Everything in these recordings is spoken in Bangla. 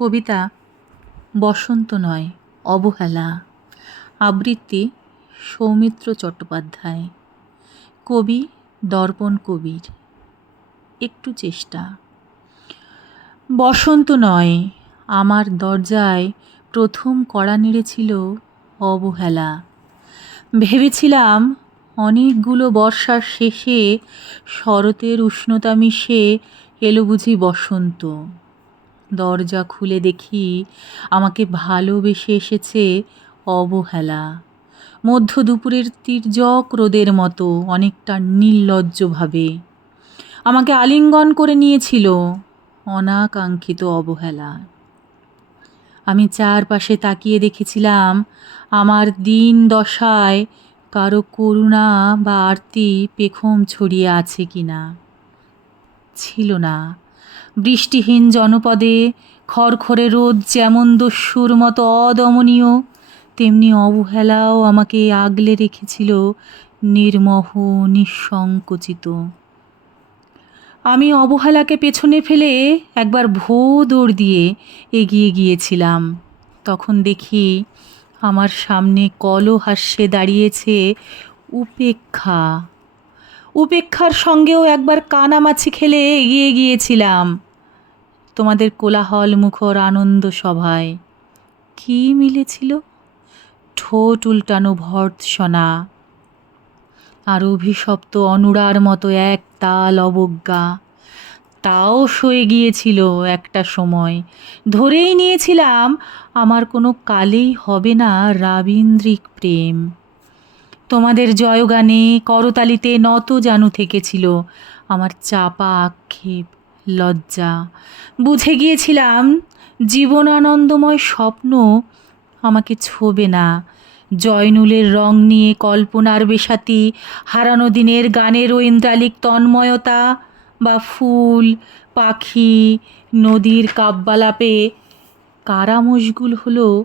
কবিতা বসন্ত নয়, অবহেলা। আবৃত্তি সৌমিত্র চট্টোপাধ্যায়। কবি দর্পণ কবির। একটু চেষ্টা। বসন্ত নয়, আমার দরজায় প্রথম কড়া নেড়েছিল অবহেলা। ভেবেছিলাম অনেকগুলো বর্ষার শেষে শরতের উষ্ণতা মিশে এলো বুঝি বসন্ত। দরজা খুলে দেখি আমাকে ভালোবেসে এসেছে অবহেলা। মধ্য দুপুরের তীর্যক রোদের মতো, অনেকটা নির্লজ্জভাবে। আমাকে আলিঙ্গন করে নিয়েছিল অনাকাঙ্ক্ষিত অবহেলা। আমি চারপাশে তাকিয়ে দেখেছিলাম আমার দিন দশায় কারও করুণা বা আরতি পেখম ছড়িয়ে আছে কিনা। ছিল না। বৃষ্টিহীন জনপদে, খড়খড়ে রোদ যেমন দস্যুর মতো অদমনীয়, তেমনি অবহেলাও আমাকে আগলে রেখেছিল নির্মহ, নিঃসংকোচিত। আমি অবহেলাকে পেছনে ফেলে একবার ভো দৌড় দিয়ে এগিয়ে গিয়েছিলাম। তখন দেখি আমার সামনে কল কলহাস্যে দাঁড়িয়েছে উপেক্ষা। উপেক্ষার সঙ্গেও একবার কানামাছি খেলে এগিয়ে গিয়েছিলাম। তোমাদের কোলাহল, মুখর আনন্দ সভায়। কি মিলেছিল? ঠোঁট উল্টানো ভর্ৎসনা আর অভিশপ্ত অনুরার মতো এক তাল অবজ্ঞা। তাও সয়ে গিয়েছিল একটা সময়। ধরেই নিয়েছিলাম, আমার কোনো কালেই হবে না রাবীন্দ্রিক প্রেম। তোমাদের জয়গানে করতালিতে নত জানু থেকেছিল আমার চাপা আক্ষেপ। লজ্জা। বুঝে গিয়েছিলাম, জীবনানন্দময় স্বপ্ন আমাকে ছোবে না। জয়নুলের রং নিয়ে কল্পনার বেশাতি, হারানো দিনের গানের ঐন্দ্রালিক তন্ময়তা বা ফুল, পাখি, নদীর কাব্যালাপে কারা মশগুল হলো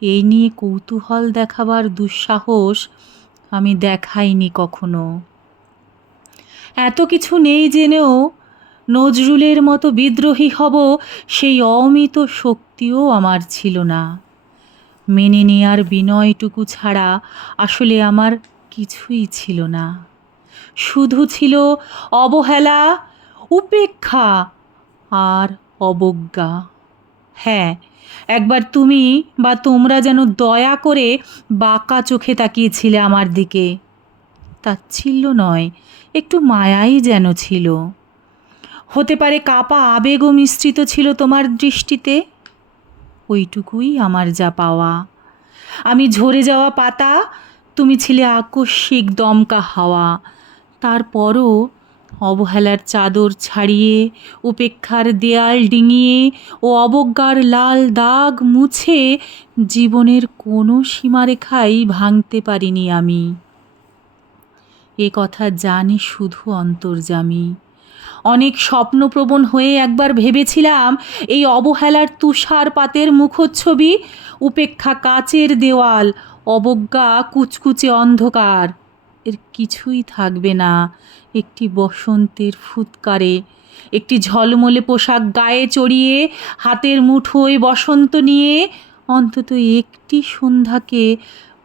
এই নিয়ে কৌতূহল দেখাবার দুঃসাহস আমি দেখাইনি কখনো। এত কিছু নেই জেনেও নজরুলের মতো বিদ্রোহী হব, সেই অমিত শক্তিও আমার ছিল না। মেনে নেয়ার বিনয়টুকু ছাড়া আসলে আমার কিছুই ছিল না। শুধু ছিল অবহেলা, উপেক্ষা আর অবজ্ঞা। হ্যাঁ একবার তুমি বা তোমরা যেন দয়া করে বাঁকা চোখে তাকিয়েছিলে আমার দিকে। তাচ্ছিল্য নয়, একটু মায়াই যেন ছিল। হতে পারে কাপা আবেগও মিশ্রিত ছিল তোমার দৃষ্টিতে? ওইটুকুই আমার যা পাওয়া। আমি ঝরে যাওয়া পাতা, তুমি ছিলে আকস্মিক দমকা হাওয়া। তারপরও অবহেলার চাদর ছাড়িয়ে, উপেক্ষার দেয়াল ডিঙিয়ে ও অবজ্ঞার লাল দাগ মুছে জীবনের কোনো সীমারেখাই ভাঙতে পারিনি আমি। এ কথা জানি শুধু অন্তর্জামী অনেক স্বপ্নপ্রবণ হয়ে একবার ভেবেছিলাম এই অবহেলার তুষারপাতের মুখচ্ছবি উপেক্ষা কাচের দেওয়াল, অবজ্ঞা কুচকুচে অন্ধকার। এর কিছুই থাকবে না। একটি বসন্তের ফুৎকারে, একটি ঝলমলে পোশাক গায়ে চড়িয়ে, হাতের মুঠোয় বসন্ত নিয়ে অন্তত একটি সন্ধ্যাকে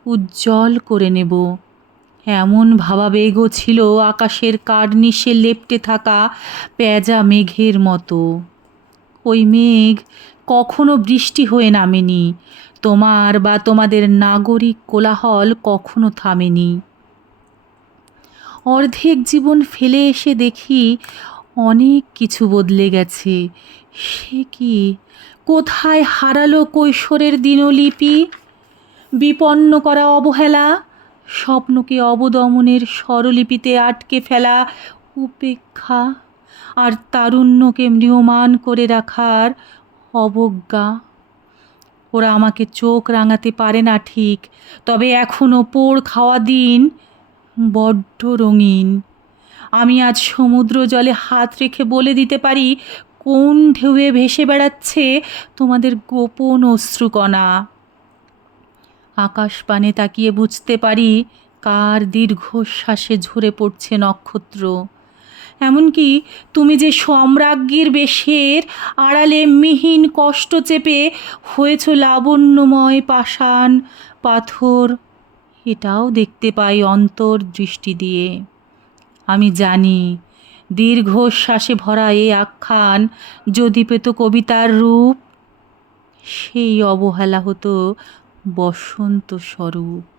উজ্জ্বল করে নেব। এমন ভাবাবেগও ছিল আকাশের কার্নিশে লেপ্টে থাকা পেঁজা মেঘের মতো। ওই মেঘ কখনো বৃষ্টি হয়ে নামেনি। তোমার বা তোমাদের নাগরিক কোলাহল কখনো থামেনি। অর্ধেক জীবন ফেলে এসে দেখি অনেক কিছু বদলে গেছে। সে কি? কোথায় হারালো কৈশোরের দিনলিপি? বিপন্ন করা অবহেলা? স্বপ্নকে অবদমনের স্বরলিপিতে আটকে ফেলা উপেক্ষা আর তারুণ্যকে ম্রিয়মান করে রাখার অবজ্ঞা। ওরা আমাকে চোখ রাঙাতে পারে না ঠিক, তবে এখনও পোড় খাওয়া দিন বড্ড রঙিন। আমি আজ সমুদ্র জলে হাত রেখে বলে দিতে পারি, কোন ঢেউয়ে ভেসে বেড়াচ্ছে তোমাদের গোপন অশ্রুকণা। আকাশ পানে তাকিয়ে বুঝতে পারি কার দীর্ঘশ্বাসে ঝরে পড়ছে নক্ষত্র। এমনকি তুমি যে সম্রাজ্ঞীর বেশের আড়ালে মিহিন কষ্ট চেপে হয়েছ লাবণ্যময় পাষাণ পাথর, এটাও দেখতে পাই অন্তর্দৃষ্টি দিয়ে। আমি জানি দীর্ঘশ্বাসে ভরা এ আখ্যান যদি পেত কবিতার রূপ, সেই অবহেলা হতো বসন্ত স্বরূপ।